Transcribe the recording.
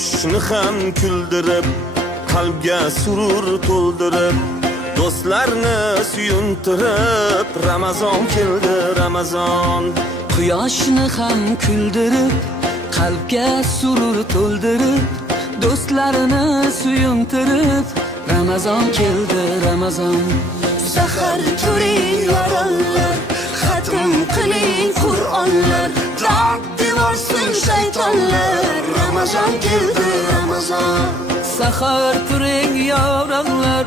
Quyoshni ham kuldirib, qalbga surur to'ldirib, do'stlarni suyuntirib, Ramazon keldi, Ramazon. Quyoshni ham kuldirib, qalbga surur to'ldirib, do'stlarini suyuntirib, Ramazon keldi, Ramazon. Sahar turing yorollar, xatm qiling Qur'onlar, dod devorsin shaytonlar. Ramazon keldi, Ramazon. Sahar turing yorog'lar,